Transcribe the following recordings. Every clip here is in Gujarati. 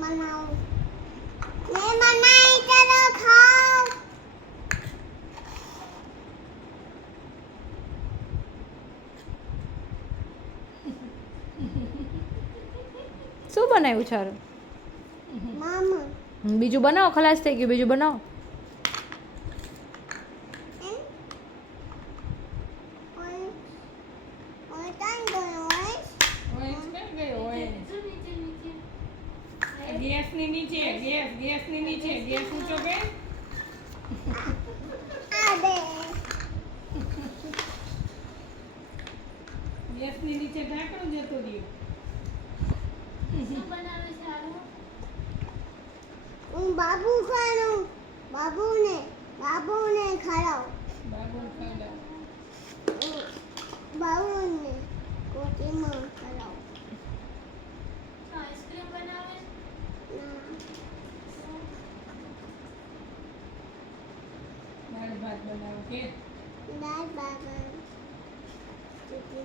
બનાવું મેં બનાવી ચલો ખાઓ શું બનાવ્યું છે હારું? મામા બીજું બનાવો, ખલાસ થઈ ગયું, બીજું બનાવો. ગેસની નીચે ગેસની નીચે ગેસ ઊંચો કર. ગેસની નીચે ઢાંકણું જતું રહ્યું. હું બાબુ ખાનું બાબુને ખવડાવ બાબુ ખાડા બાબુને કોટીમાં ખવડાવ આઈસ્ક્રીમ બનાવે દાળ ભાત બનાવો કે દાળ બાબા ચીટી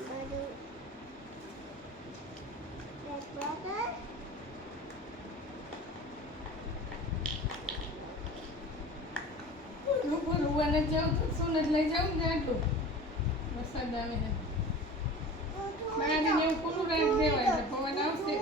બધું બટર રૂવાને જાઉં તો સોને જ લઈ જાઉં ને આટલું વરસાદ આવે છે. બાળાને એવું ખુલ્લું રાખી દેવાય એટલે પવન આવશે.